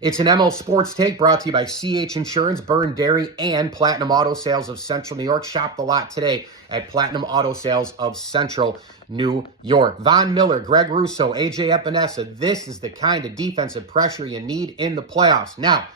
It's an ML Sports Take brought to you by CH Insurance, Burn Dairy, and Platinum Auto Sales of Central New York. Shop the lot today at Platinum Auto Sales of Central New York. Von Miller, Greg Russo, AJ Epinesa. This is the kind of defensive pressure you need in the playoffs. Now,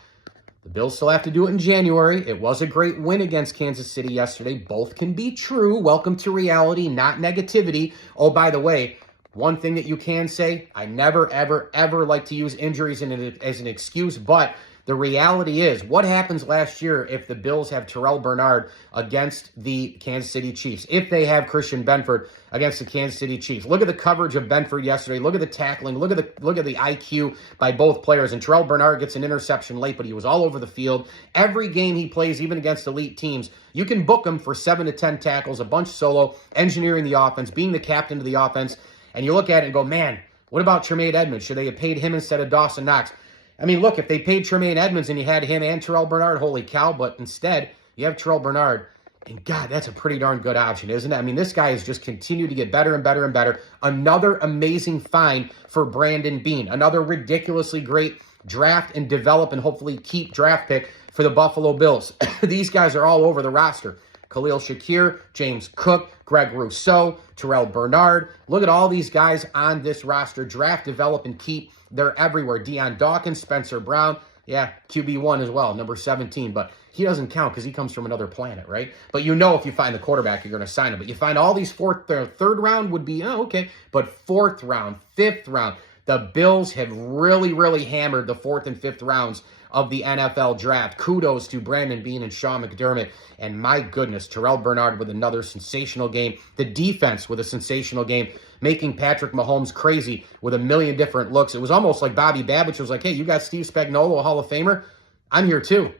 the Bills still have to do it in January. It was a great win against Kansas City yesterday. Both can be true. Welcome to reality, not negativity. Oh, by the way, one thing that you can say, I never, ever, ever like to use injuries as an excuse, but the reality is, what happens last year if the Bills have Terrell Bernard against the Kansas City Chiefs? If they have Christian Benford against the Kansas City Chiefs? Look at the coverage of Benford yesterday. Look at the tackling. Look at the IQ by both players. And Terrell Bernard gets an interception late, but he was all over the field. Every game he plays, even against elite teams, you can book him for 7 to 10 tackles, a bunch solo, engineering the offense, being the captain of the offense. And you look at it and go, man, what about Tremaine Edmonds? Should they have paid him instead of Dawson Knox? I mean, look, if they paid Tremaine Edmonds and you had him and Terrell Bernard, holy cow, but instead you have Terrell Bernard. And God, that's a pretty darn good option, isn't it? I mean, this guy has just continued to get better and better and better. Another amazing find for Brandon Beane. Another ridiculously great draft and develop and hopefully keep draft pick for the Buffalo Bills. These guys are all over the roster. Khalil Shakir, James Cook, Greg Rousseau, Terrell Bernard. Look at all these guys on this roster. Draft, develop, and keep. They're everywhere. Deion Dawkins, Spencer Brown. Yeah, QB1 as well, number 17. But he doesn't count because he comes from another planet, right? But you know if you find the quarterback, you're going to sign him. But you find all these third round would be, oh, okay. But fourth round, fifth round, the Bills have really, really hammered the fourth and fifth rounds of the NFL draft. Kudos to Brandon Beane and Sean McDermott. And my goodness, Terrell Bernard with another sensational game. The defense with a sensational game, making Patrick Mahomes crazy with a million different looks. It was almost like Bobby Babbitt was like, hey, you got Steve Spagnuolo, a Hall of Famer? I'm here too.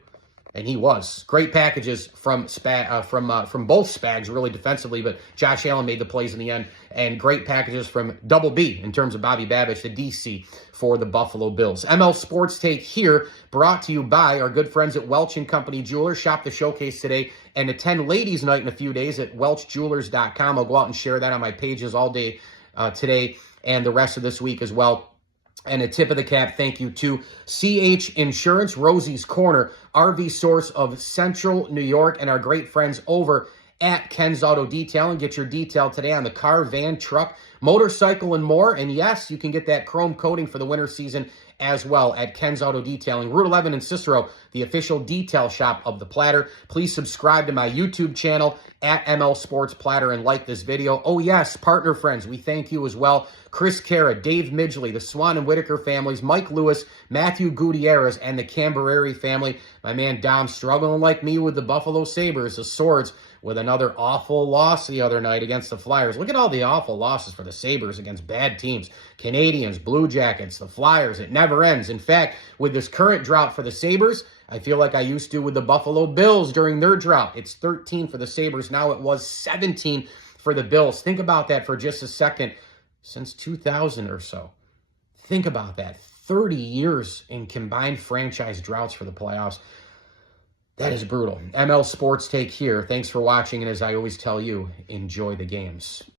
And he was. Great packages from both Spags, really defensively, but Josh Allen made the plays in the end. And great packages from Double B in terms of Bobby Babbitt, the DC for the Buffalo Bills. ML Sports Take here, brought to you by our good friends at Welch & Company Jewelers. Shop the showcase today and attend Ladies Night in a few days at welchjewelers.com. I'll go out and share that on my pages all day today and the rest of this week as well. And a tip of the cap, thank you to CH Insurance, Rosie's Corner, RV source of Central New York, and our great friends over at Ken's Auto Detailing. Get your detail today on the car, van, truck, motorcycle, and more. And yes, you can get that chrome coating for the winter season as well at Ken's Auto Detailing. Route 11 in Cicero, the official detail shop of the Platter. Please subscribe to my YouTube channel at ML Sports Platter and like this video. Oh yes, partner friends, we thank you as well. Chris Cara, Dave Midgley, the Swan and Whitaker families, Mike Lewis, Matthew Gutierrez, and the Cambereri family. My man Dom struggling like me with the Buffalo Sabres, the Swords, with another awful loss the other night against the Flyers. Look at all the awful losses for the Sabres against bad teams. Canadiens, Blue Jackets, the Flyers. It never ends. In fact, with this current drought for the Sabres, I feel like I used to with the Buffalo Bills during their drought. It's 13 for the Sabres. Now it was 17 for the Bills. Think about that for just a second. Since 2000 or so. Think about that. 30 years in combined franchise droughts for the playoffs. That is brutal. ML Sports Take here. Thanks for watching, and as I always tell you, enjoy the games.